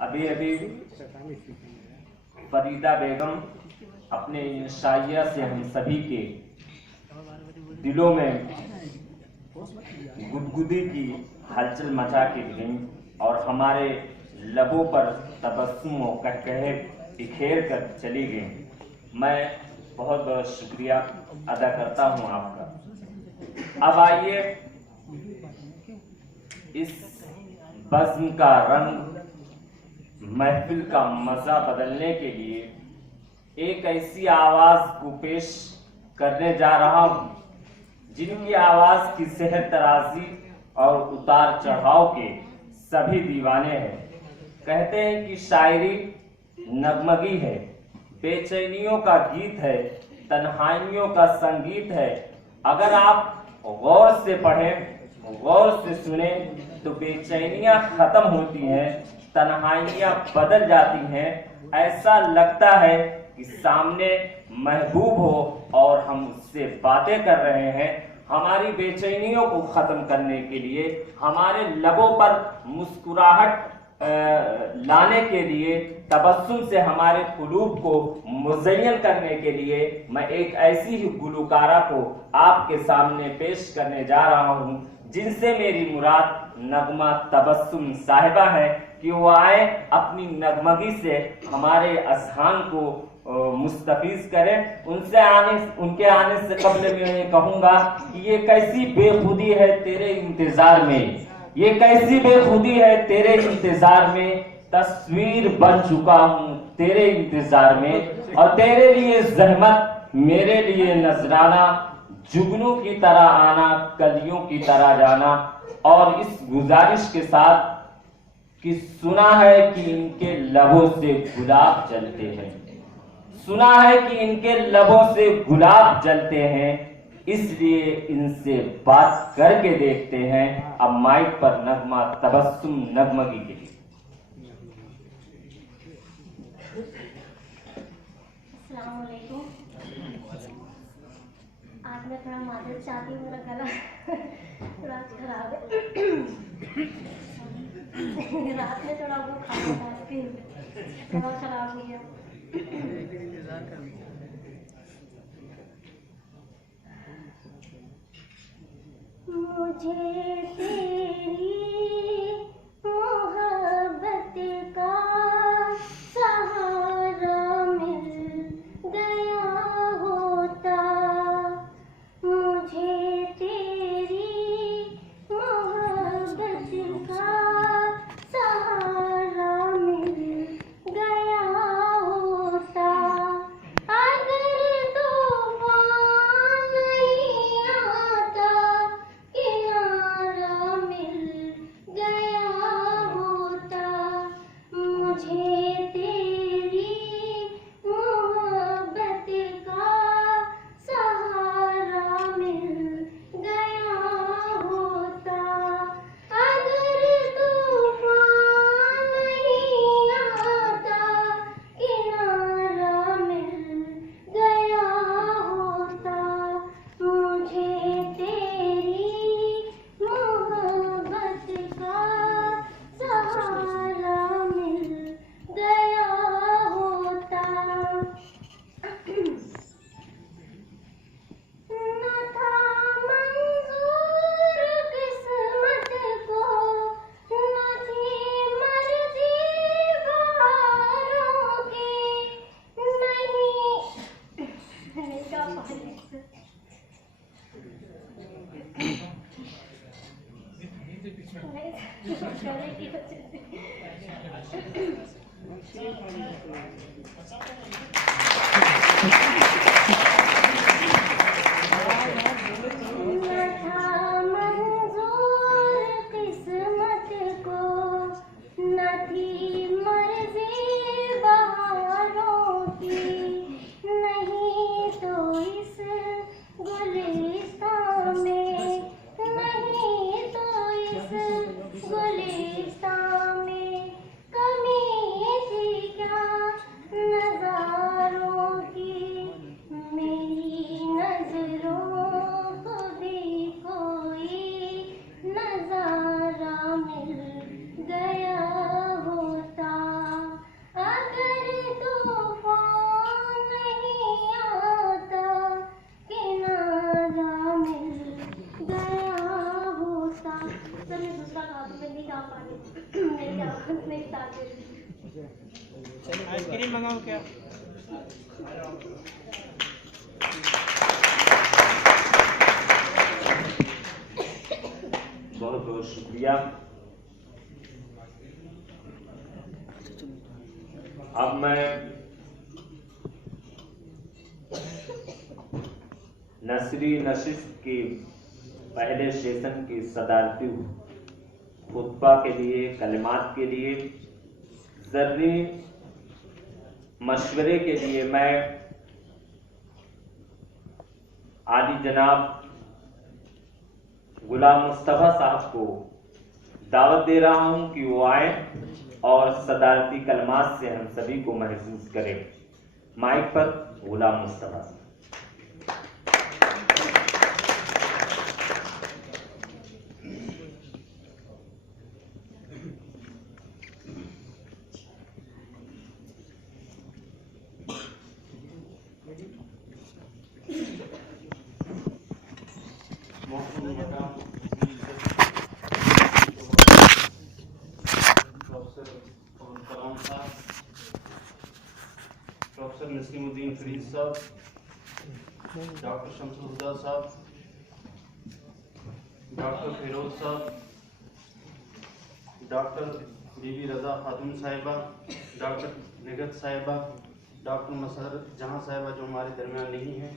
अभी अभी फरीदा बेगम अपने शाइया से हम सभी के दिलों में गुदगुदी की हलचल मचा के गईं और हमारे लबों पर तबस्सुम और कहकहे बिखेर कर चली गईं। मैं बहुत बहुत शुक्रिया अदा करता हूं आपका। अब आइए इस बज़्म का रंग, महफिल का मजा बदलने के लिए एक ऐसी आवाज को पेश करने जा रहा हूं जिनकी आवाज की सेहत तराजी और उतार चढ़ाव के सभी दीवाने हैं। कहते हैं कि शायरी नगमगी है, बेचैनियों का गीत है, तन्हाइयों का संगीत है। अगर आप गौर से पढ़ें, गौर से सुने तो बेचैनियां खत्म होती हैं, तन्हाइयां बदल जाती हैं। ऐसा लगता है कि सामने महबूब हो और हम उससे बातें कर रहे हैं। हमारी बेचैनियों को खत्म करने के लिए, हमारे लबों पर मुस्कुराहट लाने के लिए, तबस्सुम से हमारे कुलूब को मुज़य्यन करने के लिए मैं एक ऐसी ही गुलकारा को आपके सामने पेश करने जा रहा हूं जिनसे मेरी मुराद नगमा तबस्सुम साहिबा है कि वो आए अपनी नगमगी से हमारे अज़हान को मुस्तफीज करें। उनके आने से कबल मैं ये कहूंगा कि ये कैसी बेखुदी है तेरे इंतजार में, ये कैसी बेखुदी है तेरे इंतजार में। तस्वीर बन चुका हूँ तेरे इंतजार में और तेरे लिए जहमत, मेरे लिए नजराना, जुगनू की तरह आना, कलियों की तरह जाना। और इस गुजारिश के साथ कि सुना है कि इनके लबों से गुलाब जलते हैं, सुना है कि इनके लबों से गुलाब जलते हैं, इसलिए इनसे बात करके देखते हैं। अब माइक पर नगमा तबस्सुम नगमगी के लिए। अस्सलाम वालेकुम। आज मैं थोड़ा मादर चाहती हूँ, मेरा गला थोड़ा खराब है। रात में थोड़ा वो खाना था, थोड़ा खराब हो गया। मुझे तेरी मोहब्बत का सहारा मिल गया होता, मुझे तेरी मोहब्बत का सहारा मिल गया होता। अगर तूफान नहीं आता, किनारा मिल गया होता, मुझे तेरी मोहब्बत का सहारा मिल गया होता। अगर तूफान नहीं आता, किनारा मिल गया होता, मुझे तेरी मोहब्बत का सहारा मिल गया होता। न था मंजूर किस्मत को, न थी मर्जी बहारों की, नहीं गा पा रही। गले की वजह न था मंजूर किस्मत को, न थी मर्जी बहारों की, नहीं तो इस गुलिस्तान में, नहीं तो इस गुलिस्तान में कमी थी क्या नजारों की। मेरी नजरों को भी कोई नजारा मिल गया होता। आप आगे मेरी आवाज़ नहीं साथ दे रही। आइसक्रीम मंगाओ क्या? बहुत बहुत शुक्रिया। अब मैं नसरी नशिस्त के पहले सेशन की सदारती खुतबा के लिए, कलिमात के लिए, ज़र्री मशवरे के लिए मैं आली जनाब गुलाम मुस्तफ़ा साहब को दावत दे रहा हूं कि वो आए और सदारती कलमात से हम सभी को महसूस करें। माइक पर गुलाम मुस्तफ़ा। प्रोफेसर नसीमुद्दीन फरीद साहब, डॉक्टर शमसुल हुदा साहब, डॉक्टर फिरोज साहब, डॉक्टर बीबी रजा खातून साहिबा, डॉक्टर निगत साहिबा, डॉक्टर मसरत जहां साहिबा जो हमारे दरमियान नहीं है,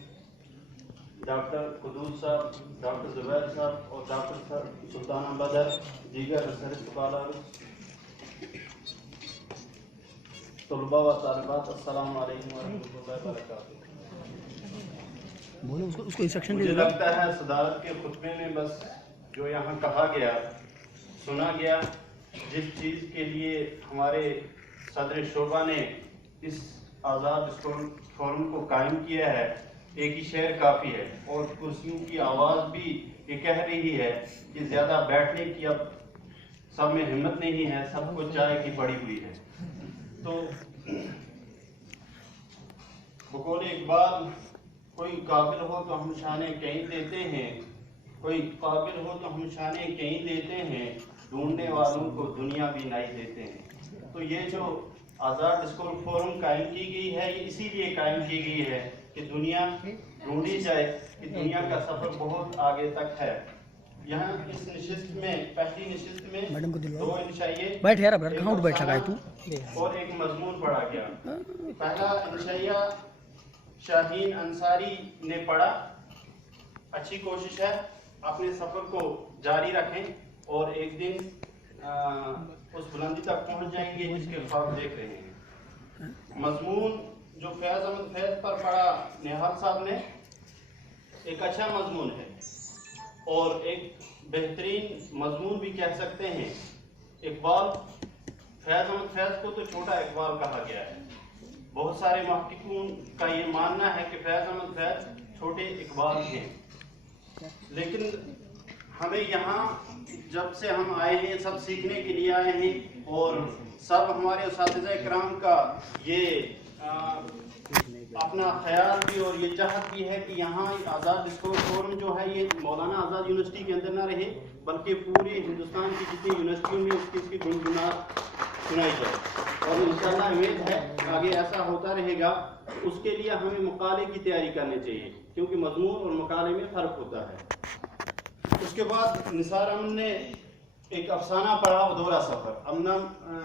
डॉक्टर कुदूस साहब, डॉक्टर जुबैर साहब और डॉक्टर सुल्ताना बदर, दीगर रिसर्च तलबा व तालिबात, अस्सलाम वालेकुम व रहमतुल्लाहि व बरकातुहू। बोलो उसको इंस्ट्रक्शन दे मुझे दो। लगता है सदारत के खुतबे में बस जो यहाँ कहा गया, सुना गया, जिस चीज़ के लिए हमारे सदर शोबा ने इस आज़ाद फोरम को कायम किया है, एक ही शेर काफ़ी है। और कुर्सियों की आवाज़ भी ये कह रही है कि ज़्यादा बैठने की अब सब में हिम्मत नहीं है, सबको चाय की पड़ी हुई है। तो बकौल इकबाल, कोई काबिल हो तो हम शाने कहीं देते हैं, कोई काबिल हो तो हम शाने कहीं देते हैं, ढूंढने वालों को दुनिया भी नहीं देते हैं। तो ये जो आज़ाद स्कूल फोरम कायम की गई है, ये इसीलिए कायम की गई है कि दुनिया ढूंढी जाए कि दुनिया का सफ़र बहुत आगे तक है। यहाँ इस नशिस्त में, पहली नशिस्त में मैडम को दिलवाओ। 2 इंशाइये बैठ यार, अब कहाँ उठ बैठा है तू? और एक मजमून पढ़ा गया। पहला इंशाइया शाहीन अंसारी ने पढ़ा। अच्छी कोशिश है, अपने सफ़र को जारी रखें और एक दिन उस बुलंदी तक पहुंच जाएंगे जिसके ख्वाब देख रहे हैं। मजमून जो फैज़ अहमद फैज़ पर पढ़ा निहाल साहब ने, एक अच्छा मजमून है और एक बेहतरीन मजमून भी कह सकते हैं। इकबाल, फैज़ अहमद फैज़ को तो छोटा इकबाल कहा गया है। बहुत सारे मुहक्किकून का ये मानना है कि फैज़ अहमद फैज़ छोटे इकबाल हैं, लेकिन हमें यहाँ जब से हम आए हैं सब सीखने के लिए आए हैं और सब हमारे उस्ताद-ए किराम का ये अपना ख्याल भी और ये चाहत भी है कि यहाँ आज़ाद स्कूल फोरम जो है ये मौलाना आज़ाद यूनिवर्सिटी के अंदर ना रहे, बल्कि पूरे हिंदुस्तान की जितनी यूनिवर्सिटियों में उसकी गुनगुनाहट सुनाई जाए। और इंशाअल्लाह उम्मीद है आगे ऐसा होता रहेगा। उसके लिए हमें मकाले की तैयारी करनी चाहिए, क्योंकि मजमून और मकाले में फ़र्क होता है। उसके बाद निसार अमन ने एक अफसाना पढ़ा, दौरा सफ़र। अब ना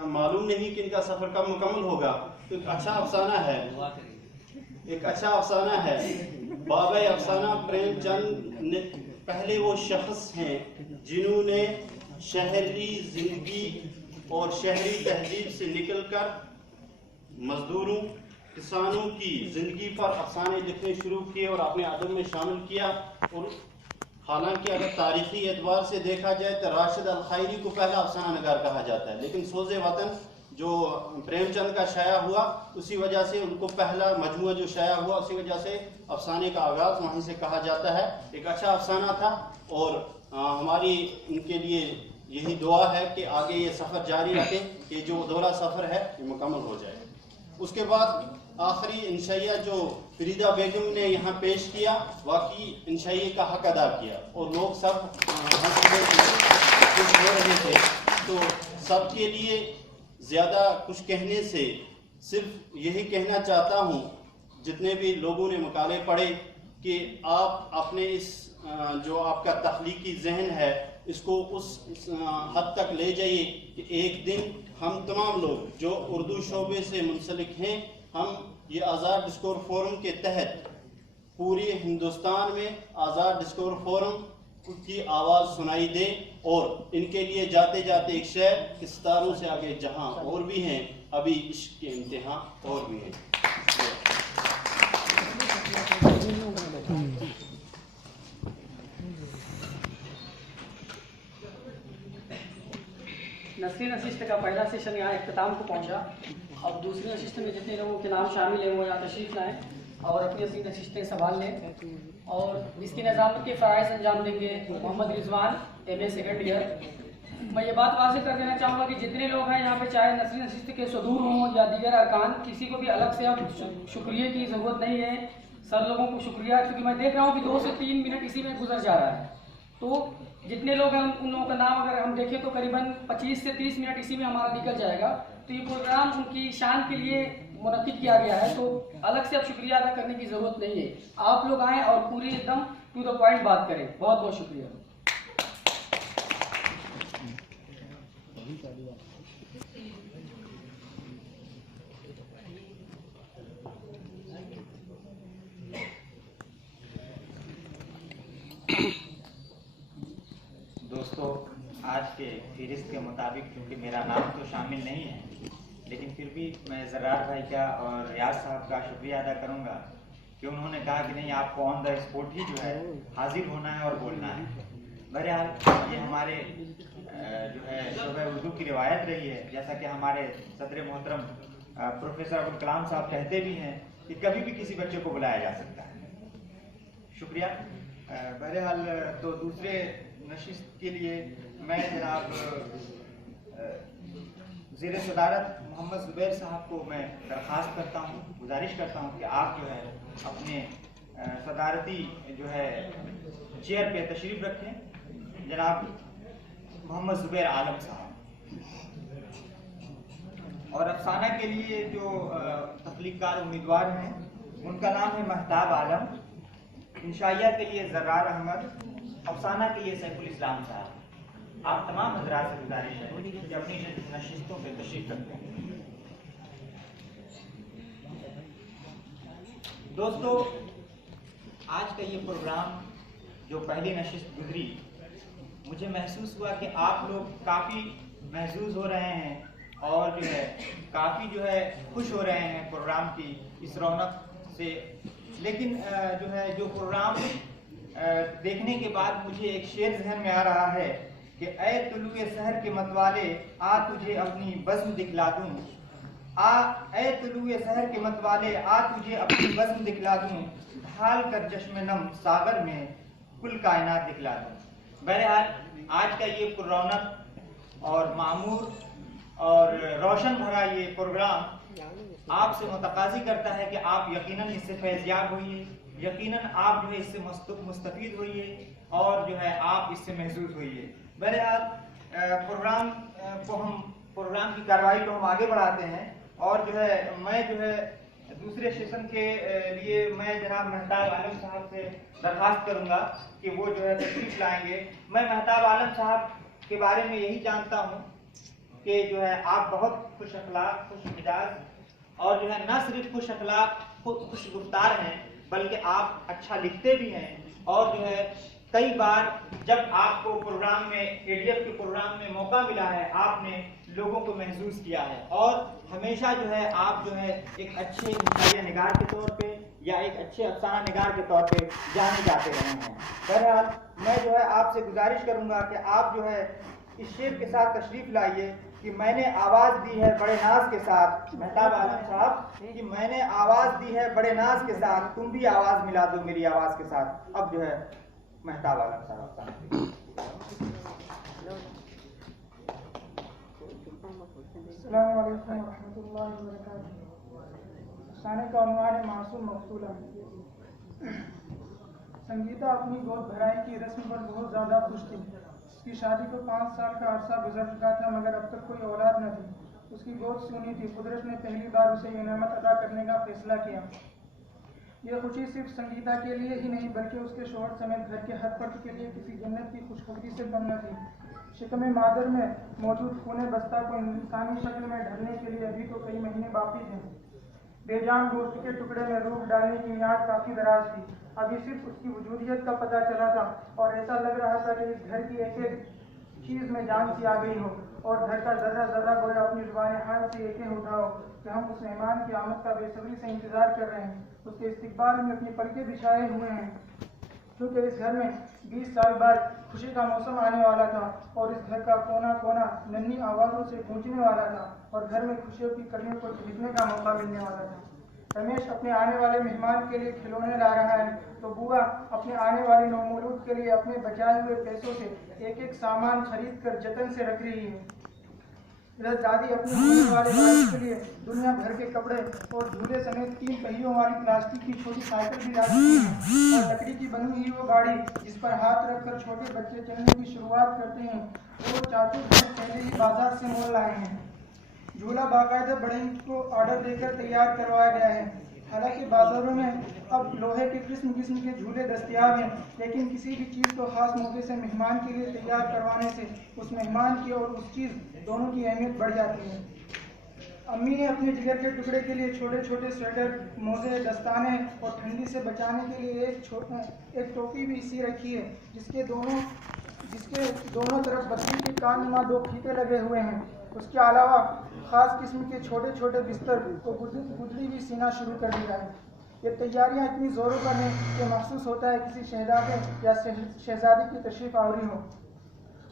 मालूम नहीं कि इनका सफ़र कब मुकम्मल होगा, तो एक अच्छा अफसाना है, एक अच्छा अफसाना है। बाबा अफसाना प्रेमचंद ने पहले वो शख्स हैं जिन्होंने शहरी जिंदगी और शहरी तहजीब से निकलकर मजदूरों, किसानों की ज़िंदगी पर अफसाने लिखने शुरू किए और अपने अदब में शामिल किया। और हालांकि अगर तारीखी एतबार से देखा जाए तो राशिद अल खैरी को पहला अफसाना नगार कहा जाता है, लेकिन सोज़े वतन जो प्रेमचंद का शाया हुआ उसी वजह से उनको पहला मजमुआ जो शाया हुआ उसी वजह से अफसाने का आगाज़ वहीं से कहा जाता है। एक अच्छा अफसाना था और हमारी इनके लिए यही दुआ है कि आगे ये सफ़र जारी रखें कि जो दोहरा सफ़र है ये मुकम्मल हो जाए। उसके बाद आखिरी इंशाइया जो फरीदा बेगम ने यहाँ पेश किया, वाकई इंशाइये का हक अदा किया और लोग सब खुश हो रहे थे। तो सबके लिए ज़्यादा कुछ कहने से सिर्फ यही कहना चाहता हूँ, जितने भी लोगों ने मकाले पढ़े, कि आप अपने इस जो आपका तख्लीकी जहन है इसको उस हद तक ले जाइए कि एक दिन हम तमाम लोग जो उर्दू शोबे से मुंसलिक हैं, हम ये आज़ाद डिस्कोर फोरम के तहत पूरे हिंदुस्तान में आज़ाद डिस्कोर फोरम की आवाज़ सुनाई दे। और इनके लिए जाते जाते एक शेर कि सितारों से आगे जहां और भी हैं, अभी इश्क के इम्तिहान और भी हैं। नस्री नशिस्त का पहला सेशन यहाँ इख्तिताम को पहुँचा। अब दूसरी नशिस्त में जितने लोगों के नाम शामिल हैं वो यहाँ तशरीफ़ लाएँ और अपनी अपनी नशिस्तें संभाल लें। और इसकी निज़ामत के फ़राइज़ अंजाम देंगे Mohammad Rizwan, MA second year. मैं ये बात वाज़ेह कर देना चाहूँगा कि जितने लोग हैं यहाँ पे, चाहे नस्री नशिस्त के सदूर हों या दीगर अरकान, किसी को भी अलग से अब शुक्रिया की ज़रूरत नहीं है। सर लोगों को शुक्रिया, क्योंकि मैं देख रहा हूँ कि 2 से 3 मिनट इसी में गुजर जा रहा है। तो जितने लोग हैं उन लोगों का नाम अगर हम देखें तो करीबन 25 से 30 मिनट इसी में हमारा निकल जाएगा। तो ये प्रोग्राम उनकी शान के लिए मुनक्किद किया गया है, तो अलग से अब शुक्रिया अदा करने की ज़रूरत नहीं है। आप लोग आएँ और पूरी एकदम टू द पॉइंट बात करें। बहुत बहुत शुक्रिया। दोस्तों, आज के फहरिस्त के मुताबिक क्योंकि मेरा नाम तो शामिल नहीं है, लेकिन फिर भी मैं ज़र्रार भाई का और रियाज साहब का शुक्रिया अदा करूंगा कि उन्होंने कहा कि नहीं, आपको ऑन द स्पॉट ही जो है हाजिर होना है और बोलना है। बहरहाल ये हमारे जो है शोबे उर्दू की रिवायत रही है, जैसा कि हमारे सदर मोहतरम प्रोफेसर अब्दुल कलाम साहब कहते भी हैं कि कभी भी किसी बच्चे को बुलाया जा सकता है। शुक्रिया। बहरहाल तो दूसरे नशिस्त के लिए मैं जनाब ज़ेर सदारत मोहम्मद ज़ुबैर साहब को मैं दरख्वास्त करता हूँ, गुजारिश करता हूँ कि आप जो है अपने सदारती जो है चेयर पे तशरीफ़ रखें। जनाब मोहम्मद ज़ुबैर आलम साहब। और अफसाना के लिए जो तख्लीक़कार उम्मीदवार हैं उनका नाम है महताब आलम, इंशाइया के लिए ज़र्रार अहमद, अफसाना के लिए सैफुल इस्लाम साहब। आप तमाम हज़रात से गुजारिश है कि अपनी नशिस्तों पे तशरीफ़ रखते हैं। दोस्तों, आज का ये प्रोग्राम जो पहली नशिस्त गुजरी, मुझे महसूस हुआ कि आप लोग काफ़ी महसूस हो रहे हैं और जो है काफ़ी जो है खुश हो रहे हैं प्रोग्राम की इस रौनक से। लेकिन जो प्रोग्राम देखने के बाद मुझे एक शेर जहन में आ रहा है कि ऐ तुलुए सहर के मतवाले, आ तुझे अपनी बज़्म दिखला दूं। ऐ तुलुए सहर के मतवाले, आ तुझे अपनी बज़्म दिखला दूं। ढाल कर चश्मे नम सागर में कुल कायनात दिखला दूं। बहरहाल आज का ये पुररौनक और मामूर और रोशन भरा ये प्रोग्राम आपसे मुतकाज़ी करता है कि आप यकीनन इससे फैज़याब होइए, यकीनन आप जो है इससे मुस्तफ़ीद होइए और जो है आप इससे महसूस होइए। बहरहाल प्रोग्राम की कार्रवाई को हम आगे बढ़ाते हैं और जो है मैं जो है दूसरे सेशन के लिए मैं जनाब महताब आलम साहब से दरख्वास्त करूंगा कि वो जो है तशरीफ लाएंगे। मैं महताब आलम साहब के बारे में यही जानता हूँ कि जो है आप बहुत खुश अखलाक, खुश मिजाज और जो है न सिर्फ खुश अखलाक, खुश गुफ्तार हैं, बल्कि आप अच्छा लिखते भी हैं। और जो है कई बार जब आपको प्रोग्राम में ADF के प्रोग्राम में मौका मिला है, आपने लोगों को महसूस किया है और हमेशा जो है आप जो है एक अच्छे मुशायरा निगार के तौर पे या एक अच्छे अफसाना निगार के तौर पे जाने जाते रहे हैं। बहरहाल मैं जो है आपसे गुजारिश करूंगा कि आप जो है इस शेर के साथ तशरीफ लाइए कि मैंने आवाज़ दी है बड़े नाज के साथ। महताब आलम साहब कि मैंने आवाज़ दी है बड़े नाज के साथ, तुम भी आवाज़ मिला दो मेरी आवाज़ के साथ। अब जो है महताब आलम साहब। अस्सलाम वालेकुम रहमतुल्लाहि व बरकातुहू। अफसाने का उन्वान है मासूम मकतूला। संगीता अपनी गोद भराई की रस्म पर बहुत ज़्यादा खुश थी। उसकी शादी को 5 साल का अरसा गुजर चुका था, मगर अब तक कोई औलाद न थी। उसकी गोद सूनी थी। कुदरत ने पहली बार उसे ये नेमत अदा करने का फैसला किया। ये खुशी सिर्फ संगीता के लिए ही नहीं बल्कि उसके शौहर समेत घर के हर फर्द के लिए किसी जन्नत की खुशखबरी से कम न थी। शिकम मादर में मौजूद खूने बस्ता को इंसानी शक्ल में ढलने के लिए अभी तो कई महीने बाकी थे। बेजान गोश्त के टुकड़े में रूह डालने की मियाद काफ़ी दराज थी। अभी सिर्फ उसकी वजूदियत का पता चला था और ऐसा लग रहा था कि इस घर की एक एक चीज़ में जान सी आ गई हो और घर का जर्रा जर्रा गोया अपनी जुबान हाल से एक उठा हो कि हम उस मेहमान की आमद का बेसब्री से इंतजार कर रहे हैं, उसके इस्तकबाल में अपनी पलकें बिछाए हुए हैं, क्योंकि इस घर में 20 साल बाद खुशी का मौसम आने वाला था और इस घर का कोना कोना नन्ही आवाज़ों से गूंजने वाला था और घर में खुशियों की कलियों को झिलकने का मौका मिलने वाला था। रमेश अपने आने वाले मेहमान के लिए खिलौने ला रहा है तो बुआ अपने आने वाले नौमौलूद के लिए अपने बचाए हुए पैसों से एक एक सामान खरीद कर जतन से रख रही है। इधर दादी अपने होने वाले भाई के लिए दुनिया भर के कपड़े और झूले समेत 3 पहियों वाली प्लास्टिक की छोटी साइकिल भी ला चुकी है और लकड़ी की बनी हुई वो गाड़ी जिस पर हाथ रखकर छोटे बच्चे चलने की शुरुआत करते हैं वो चाचू बहुत पहले ही बाजार से मोल लाए हैं। झूला बाकायदा बड़े को ऑर्डर देकर तैयार करवाया गया है। हालांकि बाजारों में अब लोहे के किस्म किस्म के झूले दस्तयाब हैं, लेकिन किसी भी चीज़ को खास मौके से मेहमान के लिए तैयार करवाने से उस मेहमान की और उस चीज़ दोनों की अहमियत बढ़ जाती है। अम्मी ने अपने जिगर के टुकड़े के लिए छोटे छोटे स्वेटर, मोजे, दस्ताने और ठंडी से बचाने के लिए एक टोपी भी सी रखी है जिसके दोनों तरफ बत्ती के कान 2 फीते लगे हुए हैं। उसके अलावा ख़ास किस्म के छोटे छोटे बिस्तर को गुदड़ी भी सीना शुरू कर दिया है। ये तैयारियां इतनी ज़ोरों पर हैं कि महसूस होता है किसी शहजादे या शहजादी की तशरीफ़ आवरी हो।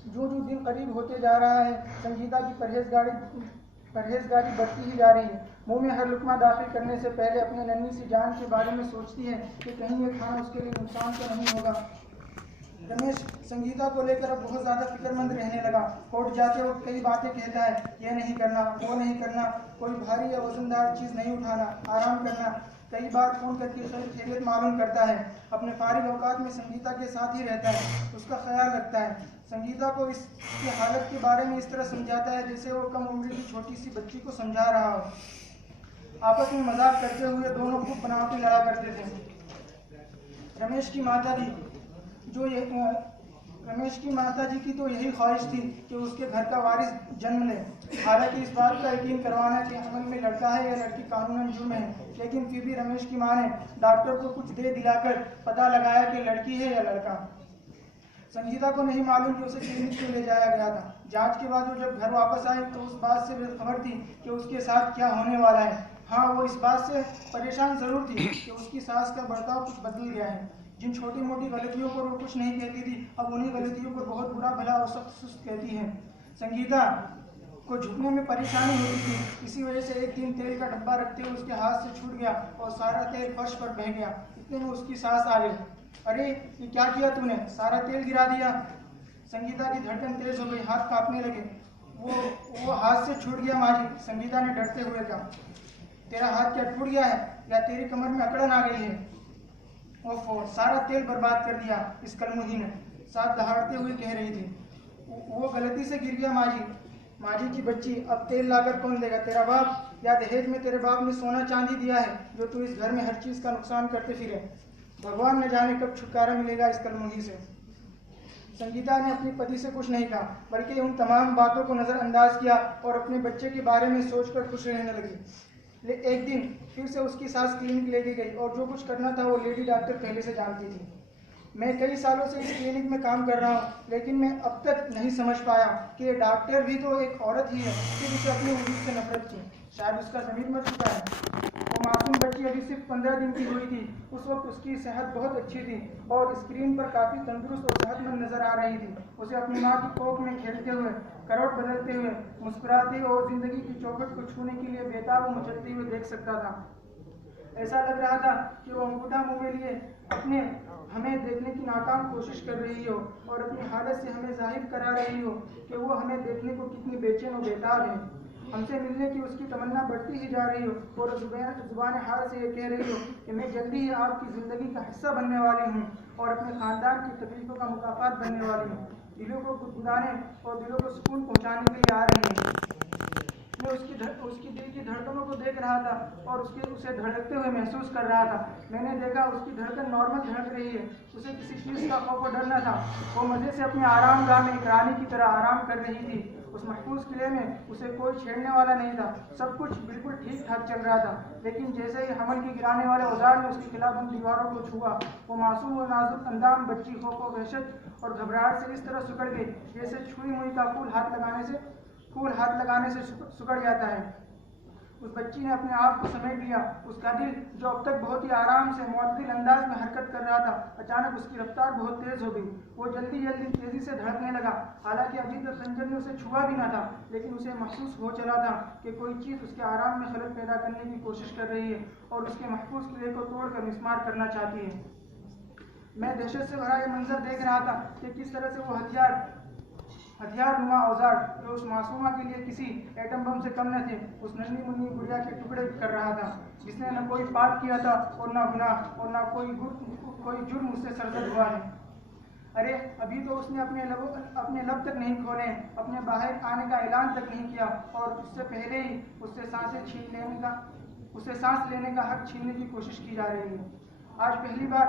जो दिन करीब होते जा रहा है संगीता की परहेजगारी बढ़ती ही जा रही है। मुंह में हर लुकमा दाखिल करने से पहले अपने नन्ही सी जान के बारे में सोचती है कि कहीं ये खाना उसके लिए नुकसान तो नहीं होगा। रमेश संगीता को लेकर अब बहुत ज़्यादा फिक्रमंद रहने लगा। कोर्ट जाते वक्त कई बातें कहता है, यह नहीं करना, वो नहीं करना, कोई भारी या वजनदार चीज़ नहीं उठाना, आराम करना। कई बार फ़ोन करके खैरियत मालूम करता है। अपने फारिग औकात में संगीता के साथ ही रहता है, उसका ख्याल रखता है। संगीता को इसकी हालत के बारे में इस तरह समझाता है जैसे वो कम उम्र की छोटी सी बच्ची को समझा रहा हो। आपस में मजाक करते हुए दोनों खूब बनावटी लड़ा करते थे। रमेश की माताजी की तो यही ख्वाहिश थी कि उसके घर का वारिस जन्म ले। हालांकि इस बात का यकीन करवाना कि अमल में लड़का है या लड़की कानूनन जुर्म है, लेकिन फिर भी रमेश की मां ने डॉक्टर को कुछ दे दिलाकर पता लगाया कि लड़की है या लड़का। संगीता को नहीं मालूम कि उसे क्लिनिक में ले जाया गया था। जांच के बाद वो जब घर वापस आई तो उस बात से बेखबर थी कि उसके साथ क्या होने वाला है। हाँ, वो इस बात से परेशान जरूर थी कि उसकी सास का बर्ताव कुछ बदल गया है। जिन छोटी मोटी गलतियों पर वो कुछ नहीं कहती थी, अब उन्हीं गलतियों पर बहुत बुरा भला और सख्त सुस्त कहती है। संगीता को झुकने में परेशानी होती थी। इसी वजह से एक दिन तेल का डब्बा रखते हुए उसके हाथ से छूट गया और सारा तेल फर्श पर बह गया। इतने में उसकी सास आ गई। अरे ये क्या किया तूने, सारा तेल गिरा दिया। संगीता की धड़कन तेज हो गई, हाथ कांपने लगे। वो हाथ से छूट गया माजी। संगीता ने डरते हुए कहा, तेरा हाथ क्या टूट गया है या तेरी कमर में अकड़न आ गई है? ओफो, सारा तेल बर्बाद कर दिया इस कलमुही ने, साथ दहाड़ते हुए कह रही थी। वो गलती से गिर गया माजी की बच्ची। अब तेल लाकर कौन देगा, तेरा बाप? या दहेज में तेरे बाप ने सोना चांदी दिया है जो तू इस घर में हर चीज का नुकसान करते फिरे? भगवान न जाने कब छुटकारा मिलेगा इस कलमुही से। संगीता ने अपनी पति से कुछ नहीं कहा, बल्कि उन तमाम बातों को नज़रअंदाज किया और अपने बच्चे के बारे में सोचकर खुश रहने लगी। एक दिन फिर से उसकी सास क्लिनिक लेके गई और जो कुछ करना था वो लेडी डॉक्टर पहले से जानती थी। मैं कई सालों से इस क्लिनिक में काम कर रहा हूँ, लेकिन मैं अब तक नहीं समझ पाया कि डॉक्टर भी तो एक औरत ही है। फिर उसे अपनी वजूद से नफरत थी, शायद उसका ज़मीर मर चुका है। वो मासूम बच्ची अभी सिर्फ 15 दिन की हुई थी। उस वक्त उसकी सेहत बहुत अच्छी थी और स्क्रीन पर काफ़ी तंदुरुस्त और सेहतमंद नजर आ रही थी। उसे अपनी माँ की कोख में खेलते हुए, करवट बदलते हुए, मुस्कुराते और जिंदगी की चौखट को छूने के लिए बेताब मचलते हुए देख सकता था। ऐसा लग रहा था कि वो अंगूठा मुंह में लिए अपने हमें देखने की नाकाम कोशिश कर रही हो और अपनी हालत से हमें जाहिर करा रही हो कि वो हमें देखने को कितनी बेचैन और बेताब है। हमसे मिलने की उसकी तमन्ना बढ़ती ही जा रही हो और जुबान हाल से ये कह रही हो कि मैं जल्दी ही आपकी ज़िंदगी का हिस्सा बनने वाली हूँ और अपने ख़ानदान की तकलीफ़ों का मुकाफात बनने वाली हूँ। दिलों को गुदगुदाने और दिलों को सुकून पहुंचाने के लिए आ रही हैं। मैं उसकी दिल की धड़कनों को देख रहा था और उसे धड़कते हुए महसूस कर रहा था। मैंने देखा उसकी धड़कन नॉर्मल धड़क रही है, उसे किसी चीज़ का खौफ और डर न था। वो मज़े से अपने आरामगाह में एक रानी की तरह आराम कर रही थी। उस महफूज किले में उसे कोई छेड़ने वाला नहीं था, सब कुछ बिल्कुल ठीक ठाक चल रहा था। लेकिन जैसे ही हमल की गिराने वाले औजार ने उसकी खिलाफबंद दीवारों को छुआ, वो मासूम और नाजुक अंदाम बच्ची खौफ और वहशत और घबराहट से इस तरह सिकुड़ गई जैसे छुई मुई का फूल हाथ लगाने से सिकुड़ जाता है। उस बच्ची ने अपने आप को समेट लिया। उसका दिल, जो अब तक बहुत ही आराम से मुअद्दिल अंदाज में हरकत कर रहा था, अचानक उसकी रफ्तार बहुत तेज हो गई। वो जल्दी तेजी से धड़कने लगा। हालांकि अभी तक खंजर ने उसे छुआ भी ना था, लेकिन उसे महसूस हो चला था कि कोई चीज़ उसके आराम में खलल पैदा करने की कोशिश कर रही है और उसके महफूज किले को तोड़कर मिस्मार करना चाहती है। मैं दहशत से भरा ये मंजर देख रहा था कि किस तरह से वो हथियार नुमा औजार, जो उस मासूमा के लिए किसी एटम बम से कम न थे, उस नन्ही मुन्नी गुड़िया के टुकड़े कर रहा था, जिसने न कोई पाप किया था और न गुनाह और न कोई जुर्म उससे सरजद हुआ है। अरे अभी तो उसने अपने लब तक नहीं खोले, अपने बाहर आने का ऐलान तक नहीं किया और उससे पहले ही उससे सांस लेने का हक छीनने की कोशिश की जा रही है। आज पहली बार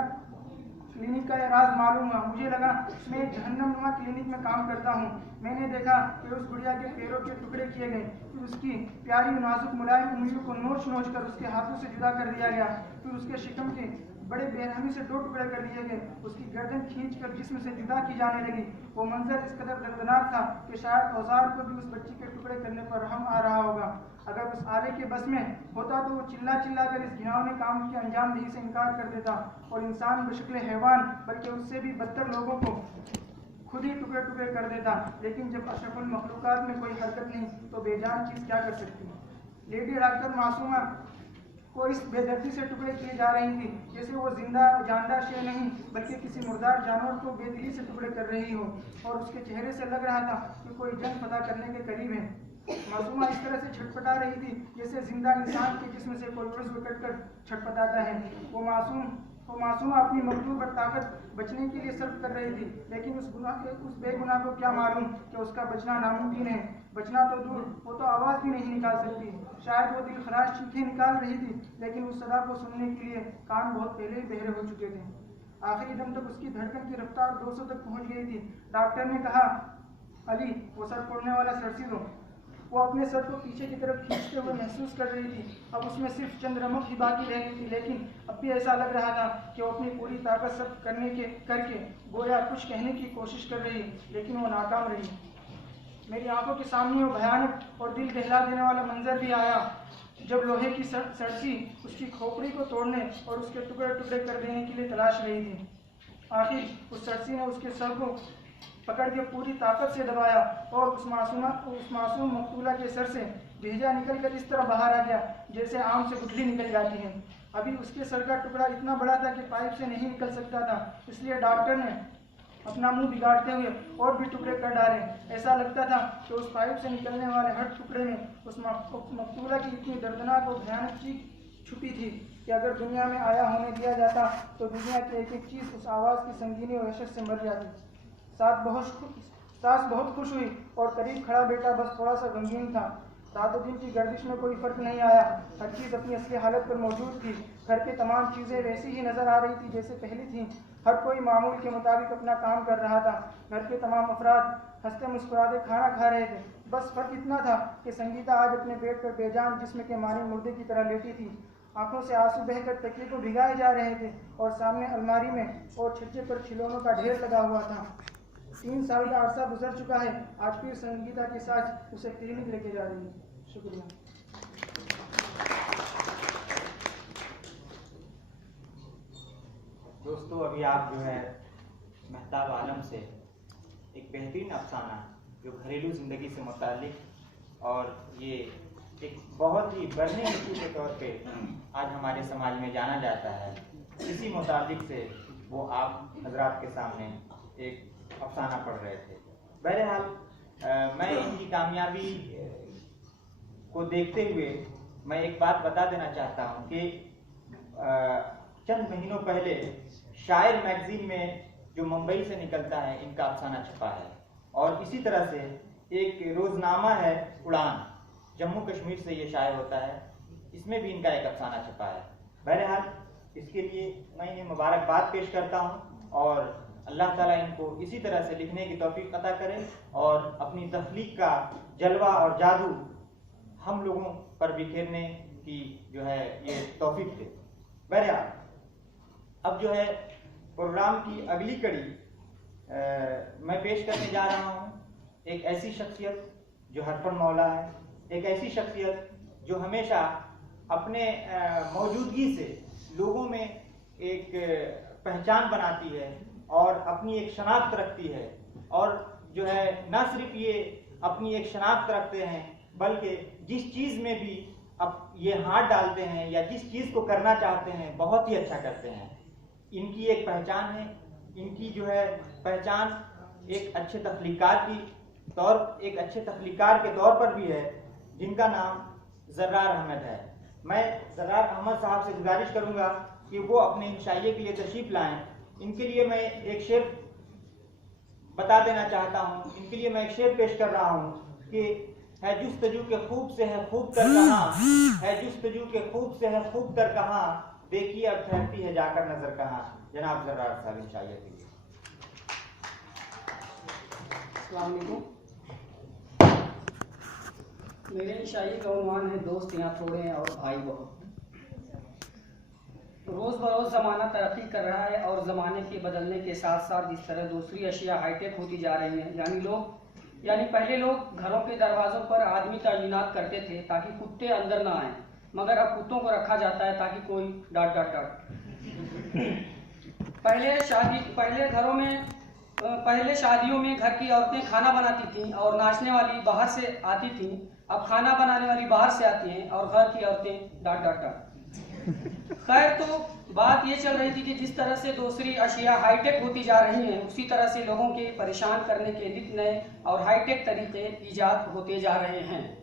क्लिनिक का यह राज मालूम हुआ। मुझे लगा मैं एक जहन्नुमा क्लिनिक में काम करता हूँ। मैंने देखा कि उस गुड़िया के पैरों के टुकड़े किए गए, फिर उसकी प्यारी नाजुक मुलायम उंगलियों को नोच कर उसके हाथों से जुदा कर दिया गया, फिर उसके शिकम के बड़े बेरहमी से 2 टुकड़े कर दिए गए, उसकी गर्दन खींचकर जिस्म से जुदा की जाने लगी। वो मंजर इस कदर दर्दनाक था कि शायद औजार को भी उस बच्ची के टुकड़े करने पर रहम आ रहा होगा। अगर उस आले के बस में होता तो वो चिल्ला कर इस घिनौने काम की अंजामदही से इनकार कर देता और इंसान बशक्ल हैवान, बल्कि उससे भी बदतर लोगों को खुद ही टुकड़े कर देता। लेकिन जब अशरफुल मखलूकात में कोई हरकत नहीं तो बेजान चीज़ क्या कर सकती है। लेडी डॉक्टर मासूमा को इस बेदर्दी से टुकड़े किए जा रही थी जैसे वो जिंदा जानदार शे नहीं बल्कि किसी मुर्दार जानवर को बेदिली से टुकड़े कर रही हो, और उसके चेहरे से लग रहा था कि कोई जंग फतह करने के करीब है। मासूमा इस तरह से छटपटा रही थी जैसे जिंदा इंसान के जिस्म से कोई उर्ज़ कट छटपटाता है। वो मासूम अपनी मकदूर पर ताकत बचने के लिए सर्फ कर रही थी, लेकिन उस बेगुनाह को क्या मालूम कि उसका बचना नामुमकिन है। बचना तो दूर, वो तो आवाज़ भी नहीं निकाल सकती। शायद वो दिल खराश चीखें निकाल रही थी, लेकिन उस सदा को सुनने के लिए कान बहुत पहले ही बहरे हो चुके थे। आखिरी दम तक उसकी धड़कन की रफ्तार 200 तक पहुंच गई थी। डॉक्टर ने कहा, अली वो सर फोड़ने वाला सरसी दो। वो अपने सर को पीछे की तरफ खींचते हुए महसूस कर रही थी। अब उसमें सिर्फ चंद रमक ही बाकी रह गई थी, लेकिन अब भी ऐसा लग रहा था कि वो अपनी पूरी ताकत सब करके गोया कुछ कहने की कोशिश कर रही, लेकिन वो नाकाम रही। मेरी आंखों के सामने वो भयानक और दिल दहला देने वाला मंजर भी आया जब लोहे की सरसी उसकी खोपड़ी को तोड़ने और उसके टुकड़े कर देने के लिए तलाश रही थी। आखिर उस सरसी ने उसके सर को पकड़ के पूरी ताकत से दबाया और उस मासूम मकतूला के सर से भेजा निकल कर इस तरह बाहर आ गया जैसे आम से गुठली निकल जाती है। अभी उसके सर का टुकड़ा इतना बड़ा था कि पाइप से नहीं निकल सकता था, इसलिए डॉक्टर ने अपना मुंह बिगाड़ते हुए और भी टुकड़े कर डाले। ऐसा लगता था कि उस पाइप से निकलने वाले हर टुकड़े में उस मकतूला की इतनी दर्दनाक और भयानक चीख छुपी थी कि अगर दुनिया में आया होने दिया जाता तो दुनिया की एक चीज़ उस आवाज़ की संगीनी और वहशत से मर जाती। सास बहुत खुश हुई और करीब खड़ा बेटा बस थोड़ा सा गमगीन था। रातों दिन की गर्दिश में कोई फर्क नहीं आया, हर चीज़ अपनी असली हालत पर मौजूद थी। घर की तमाम चीज़ें वैसी ही नज़र आ रही थी जैसे पहली थीं। हर कोई मामूल के मुताबिक अपना काम कर रहा था। घर के तमाम अफराद हंसते मुस्कुराते खाना खा रहे थे। बस फर्क इतना था कि संगीता आज अपने बेड पर बेजान जिस्म के मानी मुर्दे की तरह लेटी थी। आंखों से आंसू बहकर तकिए को भिगाए जा रहे थे और सामने अलमारी में और छज्जे पर खिलौनों का ढेर लगा हुआ था। 3 साल का अरसा गुजर चुका है। आज फिर संगीता के साथ उसे क्लिनिक लेके जा रही है। शुक्रिया। दोस्तों, अभी आप जो है महताब आलम से एक बेहतरीन अफसाना जो घरेलू ज़िंदगी से मुताल्लिक और ये एक बहुत ही बर्निंग इशू के तौर पे आज हमारे समाज में जाना जाता है, इसी मुताबिक से वो आप हजरात के सामने एक अफसाना पढ़ रहे थे। बहरहाल मैं इनकी कामयाबी को देखते हुए मैं एक बात बता देना चाहता हूँ कि चंद महीनों पहले शायर मैगजीन में जो मुंबई से निकलता है इनका अफसाना छपा है। और इसी तरह से एक रोज़नामा है उड़ान, जम्मू कश्मीर से ये शाये होता है, इसमें भी इनका एक अफसाना छपा है। बहरहाल इसके लिए मैं इन्हें मुबारकबाद पेश करता हूँ और अल्लाह ताला इनको इसी तरह से लिखने की तौफीक अता करे और अपनी तख्लीक का जलवा और जादू हम लोगों पर बिखेरने की जो है ये तौफीक दे। बहरहाल अब जो है प्रोग्राम की अगली कड़ी मैं पेश करने जा रहा हूँ एक ऐसी शख्सियत जो हरफन मौला है, एक ऐसी शख्सियत जो हमेशा अपने मौजूदगी से लोगों में एक पहचान बनाती है और अपनी एक शनाख्त रखती है, और जो है न सिर्फ ये अपनी एक शनाख्त रखते हैं बल्कि जिस चीज़ में भी अब ये हाथ डालते हैं या जिस चीज़ को करना चाहते हैं बहुत ही अच्छा करते हैं। इनकी एक पहचान है, इनकी जो है पहचान एक अच्छे तख्लीकार के तौर पर भी है, जिनका नाम ज़र्रार अहमद है। मैं ज़र्रार अहमद साहब से गुजारिश करूंगा कि वो अपने इन शायरे के लिए तशरीफ़ लाएं। इनके लिए मैं एक शेर बता देना चाहता हूँ, इनके लिए मैं एक शेर पेश कर रहा हूँ कि है जुस्तजू के खूब से है खूब तर कहाँ, है जुस्तजू के खूब से है खूब तर कहाँ, देखिए अब ठहरती है जाकर नजर कहाँ। जनाब ज़र्रार साहब इन शायरे के लिए। अस्सलाम वालेकुम। मेरे शायरी का उन्वान है दोस्त यहाँ थोड़े हैं और भाई बहुत। रोज़ बरोज़ ज़माना तरक्की कर रहा है और ज़माने के बदलने के साथ साथ जिस तरह दूसरी अशिया हाईटेक होती जा रही हैं, यानी पहले लोग घरों के दरवाज़ों पर आदमी तैनात करते थे ताकि कुत्ते अंदर ना आए, मगर अब कुत्तों को रखा जाता है ताकि कोई पहले शादियों में घर की औरतें खाना बनाती थीं और नाचने वाली बाहर से आती थीं, अब खाना बनाने वाली बाहर से आती हैं और घर की औरतें डांट। खैर, तो बात ये चल रही थी कि जिस तरह से दूसरी अशिया हाईटेक होती जा रही हैं, उसी तरह से लोगों के परेशान करने के नित नए और हाईटेक तरीके ईजाद होते जा रहे हैं।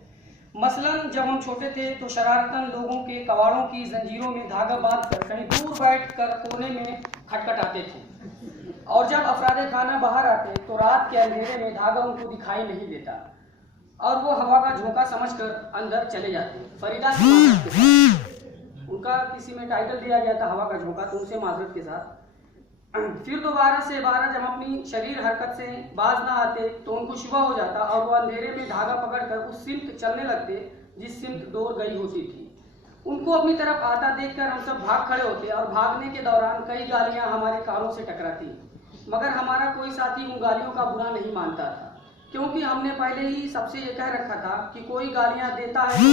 मसलन जब हम छोटे थे तो शरारतन लोगों के कबाड़ों की जंजीरों में धागा बांधकर कहीं दूर बैठकर कोने में खटखटाते थे, और जब अफरादे खाना बाहर आते तो रात के अंधेरे में धागा उनको दिखाई नहीं देता और वो हवा का झोंका समझकर अंदर चले जाते। फरीदा उनका किसी में टाइटल दिया गया था हवा का झोंका, तो उनसे माजरत के साथ फिर दोबारा से जब अपनी शरीर हरकत से बाज ना आते तो उनको शुबह हो जाता और वो अंधेरे में धागा पकड़कर उस सिमत चलने लगते जिस सिमत डोर गई होती थी। उनको अपनी तरफ आता देखकर हम सब भाग खड़े होते और भागने के दौरान कई गालियां हमारे कानों से टकराती, मगर हमारा कोई साथी उन गालियों का बुरा नहीं मानता था, क्योंकि हमने पहले ही सबसे ये कह रखा था कि कोई गालियां देता है तो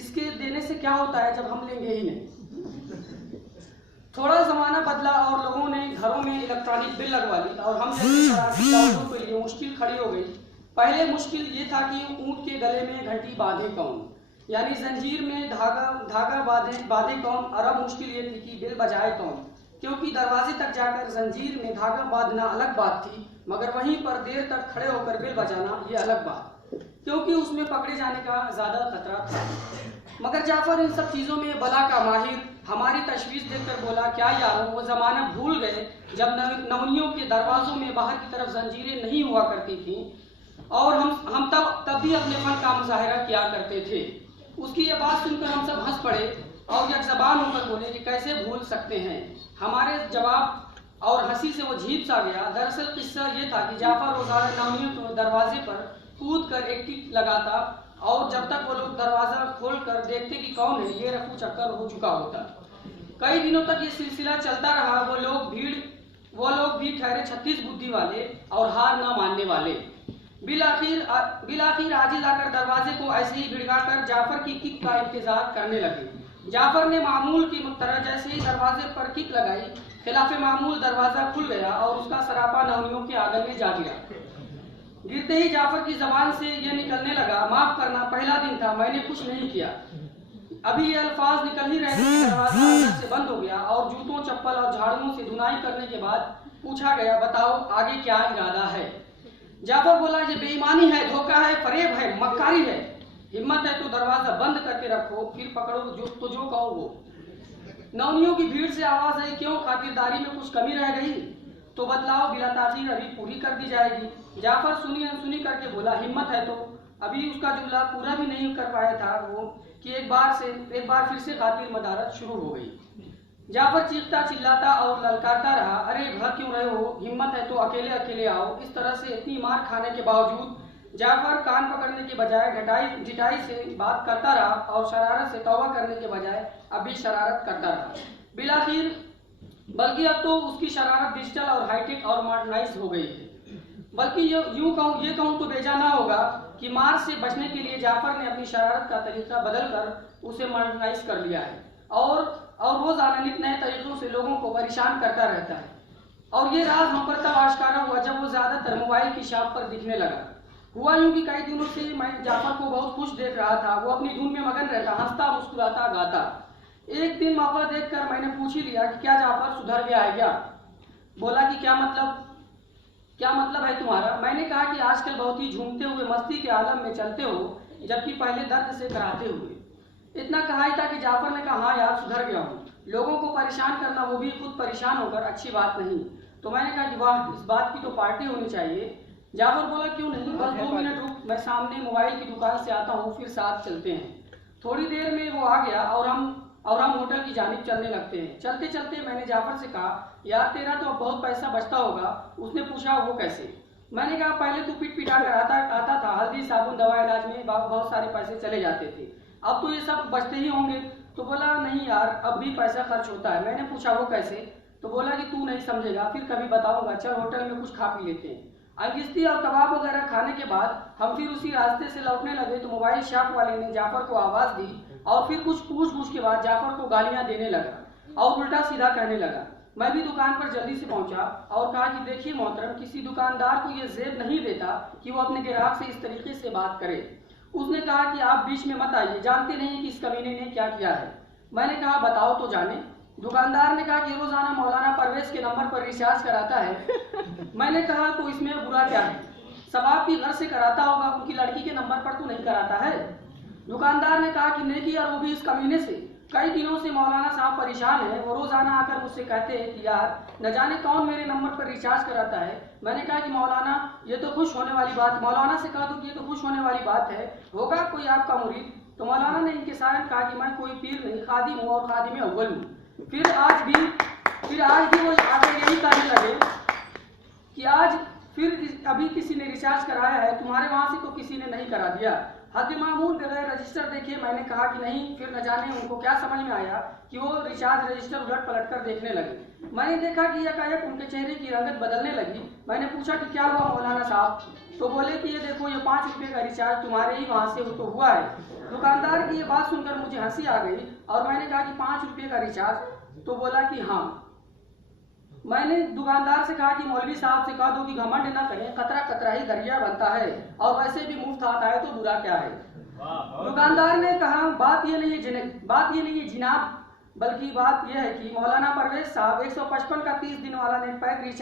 इसके देने से क्या होता है जब हम लेंगे ही नहीं। थोड़ा ज़माना बदला और लोगों ने घरों में इलेक्ट्रॉनिक बिल लगवा ली और हम जैसे शरारती लोगों के लिए मुश्किल खड़ी हो गई। पहले मुश्किल ये था कि ऊँट के गले में घंटी बांधे कौन, यानी जंजीर में धागा बांधे कौन, और अब मुश्किल ये थी कि बिल बजाए कौन, क्योंकि दरवाजे तक जाकर जंजीर में धागा बांधना अलग बात थी, मगर वहीं पर देर तक खड़े होकर बिल बजाना ये अलग बात, क्योंकि उसमें पकड़े जाने का ज़्यादा खतरा था। मगर जाफर इन सब चीज़ों में बला का माहिर हमारी तशवीश देखकर बोला, क्या यारों, वो ज़माना भूल गए जब नवनियों के दरवाज़ों में बाहर की तरफ जंजीरें नहीं हुआ करती थीं और हम तब भी अपने फन का मुजाहरा किया करते थे। उसकी ये बात सुनकर हम सब हंस पड़े और एक ज़बान होकर बोले कि कैसे भूल सकते हैं। हमारे जवाब और हंसी से वो झीप सा गया। दरअसल किस्सा ये था कि जाफर रोज़ाना नवनियों के दरवाजे पर कूद कर एक टिक लगाता और जब तक वो लोग दरवाज़ा खोल कर देखते कि कौन है, ये रफू चक्कर हो चुका होता। कई दिनों तक ये सिलसिला चलता रहा। वो लोग भी ठहरे 36 बुद्धि वाले और हार न मानने वाले। बिल आखिर आजिज आकर दरवाजे को ऐसे ही भिड़काकर जाफर की किक का इंतजार करने लगे। जाफर ने मामूल की तरह जैसे ही दरवाजे पर किक लगाई, खिलाफे मामूल दरवाजा खुल गया और उसका सरापा नवनियों के आंगन में जा गिरा। गिरते ही जाफर की जबान से ये निकलने लगा, माफ करना, पहला दिन था, मैंने कुछ नहीं किया। अभी ये अल्फाज निकल ही रहे थे, दरवाजा अंदर से बंद हो गया और जूतों, चप्पल और झाड़ुओं से धुनाई करने के बाद पूछा गया, बताओ आगे क्या इरादा है। जाफर बोला, ये बेईमानी है, धोखा है, फरेब है, मक्कारी है। हिम्मत है तो दरवाजा बंद करके रखो, फिर पकड़ो जो कहो वो। नवनियों की भीड़ से आवाज आई, क्यों, खातिरदारी में कुछ कमी रह गई तो बतलाओ, बिला ताखीर अभी पूरी कर दी जाएगी। जाफर सुनी अनसुनी करके बोला, हिम्मत है तो। अभी उसका जुमला पूरा भी नहीं कर पाया था वो कि एक बार फिर से कातिल मदारत शुरू हो गई। जाफर चीखता चिल्लाता और ललकारता रहा, अरे घर क्यों रहे हो, हिम्मत है तो अकेले अकेले आओ। इस तरह से इतनी मार खाने के बावजूद जाफर कान पकड़ने के बजाय ढिठाई से बात करता रहा और शरारत से तौबा करने के बजाय अब भी शरारत करता रहा। बिलाखिर बल्कि अब तो उसकी शरारत डिजिटल और हाईटेक और मॉडर्नाइज हो गई है। बल्कि ये कहूँ तो बेजा ना होगा कि मार से बचने के लिए जाफर ने अपनी शरारत का तरीका बदलकर उसे मॉडर्नाइज कर लिया है और रोजाना नित नए तरीकों से लोगों को परेशान करता रहता है। और ये राज हम पर तब आश्कारा हुआ जब वो ज्यादातर मोबाइल की शॉप पर दिखने लगा। हुआ यूं कि कई दिनों से मैं जाफर को बहुत खुश देख रहा था। वो अपनी धुन में मगन रहता, हंसता मुस्कुराता गाता। एक दिन मौका देखकर मैंने पूछ ही लिया कि क्या जाफर सुधर गया है क्या? बोला कि क्या मतलब है तुम्हारा? मैंने कहा कि आजकल बहुत ही झूमते हुए मस्ती के आलम में चलते हो, जबकि पहले दर्द से कराते हुए। इतना कहा ही था कि जाफर ने कहा, हाँ यार सुधर गया हूँ। लोगों को परेशान करना, वो भी खुद परेशान होकर, अच्छी बात नहीं। तो मैंने कहा कि वाह, इस बात की तो पार्टी होनी चाहिए। जाफर बोला, क्यों नहीं, बस 2 मिनट रुक, मैं सामने मोबाइल की दुकान से आता हूँ, फिर साथ चलते हैं। थोड़ी देर में वो आ गया और हम होटल की जानिब चलने लगते हैं। चलते चलते मैंने जाफर से कहा, यार तेरा तो अब बहुत पैसा बचता होगा। उसने पूछा, वो कैसे? मैंने कहा, पहले तो पिट पिटा कर आता था, हल्दी साबुन दवा इलाज में बहुत सारे पैसे चले जाते थे, अब तो ये सब बचते ही होंगे। तो बोला, नहीं यार, अब भी पैसा खर्च होता है। मैंने पूछा, वो कैसे? तो बोला कि तू नहीं समझेगा, फिर कभी बताऊंगा, चल होटल में कुछ खा पी लेते हैं। अंगिस्ती और कबाब वगैरह खाने के बाद हम फिर उसी रास्ते से लौटने लगे तो मोबाइल शॉप वाले ने जाफर को आवाज दी और फिर कुछ पूछ के बाद जाफर को गालियां देने लगा और उल्टा सीधा कहने लगा। मैं भी दुकान पर जल्दी से पहुंचा और कहा कि देखिए मोहतरम, किसी दुकानदार को ये जेब नहीं देता कि वो अपने ग्राहक से इस तरीके से बात करे। उसने कहा कि आप बीच में मत आइए, जानते नहीं कि इस कमीने ने क्या किया है। मैंने कहा, बताओ तो जाने। दुकानदार ने कहा कि रोजाना मौलाना परवेज के नंबर पर रिचार्ज कराता है। मैंने कहा, तो इसमें बुरा क्या है? सब आपकी घर से कराता होगा, उनकी लड़की के नंबर पर तो नहीं कराता है। दुकानदार ने कहा कि नेकी, और वो भी इस कमीने से। कई दिनों से मौलाना साहब परेशान है, वो रोजाना आकर मुझसे कहते हैं कि यार न जाने कौन मेरे नंबर पर रिचार्ज कराता है। मैंने कहा कि मौलाना ये तो खुश होने वाली बात, मौलाना से कह दो कि ये तो खुश होने वाली बात है, होगा कोई आपका मुरीद? तो मौलाना ने इनके सारे कहा कि मैं कोई पीर नहीं, खादिम हूँ और खादिम अव्वल हूँ। फिर आज भी वो आगे यही कहने लगे कि अभी किसी ने रिचार्ज कराया है, तुम्हारे वहां से तो किसी ने नहीं करा दिया। हद मामूल बगैर रजिस्टर देखे। मैंने कहा कि नहीं। फिर न जाने उनको क्या समझ में आया कि वो रिचार्ज रजिस्टर उलट पलट कर देखने लगे। मैंने देखा कि एकाएक उनके चेहरे की रंगत बदलने लगी। मैंने पूछा कि क्या हुआ मौलाना साहब? तो बोले कि ये देखो, ये 5 रुपए का रिचार्ज तुम्हारे ही वहां से तो हुआ है। दुकानदार की ये बात सुनकर मुझे हंसी आ गई और मैंने कहा कि 5 रुपए का रिचार्ज? तो बोला कि हाँ। मैंने दुकानदार से कहा कि मौलवी साहब से कह दो कि घमंड न करें, कतरा कतरा ही दरिया बनता है और वैसे भी मुफ्त आता है तो बुरा क्या है। दुकानदार ने कहा, बात ये नहीं है जनाब, बल्कि बात यह है कि मौलाना परवेज साहब 155 का 30 दिन वाला नेट पैक रिचार्ज